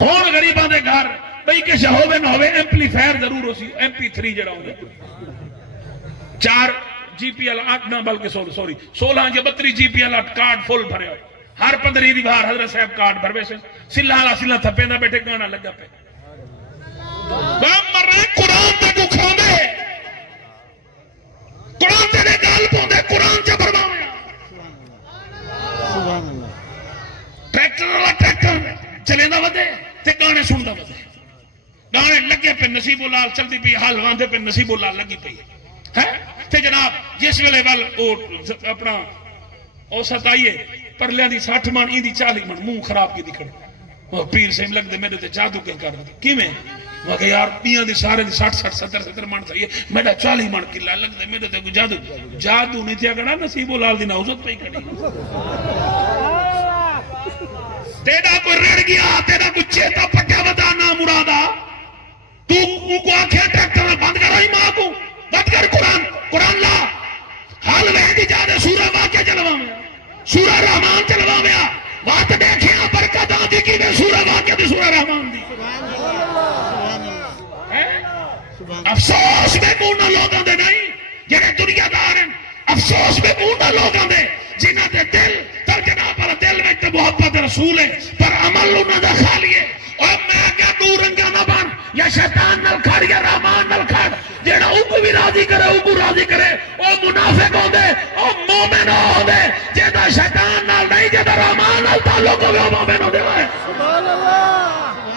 ہون غریباں دے گھر بھئی کچھ ہووے نہ ہووے ایمپلیفائر ضرور ہو سی MP3 جڑا ہوگا 4 GPL 8 نہ بلکہ 16 یا 32 GPL 8 کارڈ فل بھرے ہوئے ہر 15 دی بار حضرت صاحب کارڈ بھروے سے سلا والا سلا تھپے نہ بیٹھے گانا لگا پہ مر رہے قرآن تے کو کھاندے قرآن تے گال پوندے قرآن چ برماوے سبحان اللہ ٹریکٹر والا ٹریکٹر چلیندا ودے تے گانے سندا ودے گانے لگے پہ نصیب لال چلدی پئی حال واندے پہ نصیب لال لگی پئی ہے تے جناب جس ویلے ول او اپنا اوسط آئیے پرلیاں دی 60 من این دی 40 من منہ خراب کی دکھڑے وہ پیر سے لگ دے میرے تے جادو کے کر دے کیویں وہ کہ یار پیاں دی سارے دی 60 70 من چاہیے میرا 40 من کلا لگ دے میرے تے جادو جادو نہیں تھیا کنا نصیب لال دی نوزت پئی کھڑی تیرا کوئی رڑ گیا تیرا کوئی چیتا پٹیا ودا نا مرادا تو کو آنکھیں ٹریکٹر بند کرو ماں کو بند کر قرآن لا حال وہی دی جانے سورہ واقعہ چلوا میں سورہ رحمان چلوا میں وات دیکھیں برکت آتی کی میں سورہ واقعہ دی سورہ رحمان دی افسوس میں مونہ لوگاں دے نہیں جنہیں دنیا دار ہیں افسوس میں مونہ لوگاں دے جنہ دے دل ترجنہ پر دل میں تو محبت رسول ہے پر عمل انہوں دا خالی ہے اور میں کیا دو رنگا نہ بن یا شیطان نل کھڑ یا رحمان نل کھڑ جیڑا اوکو بھی راضی کرے اوکو راضی کرے او منافق ہوں دے او مومن ہوں دے جیدہ شیطان نال نہیں جیدہ رحمان نال تعلق ہوئے او مومن ہوں دے سبحان اللہ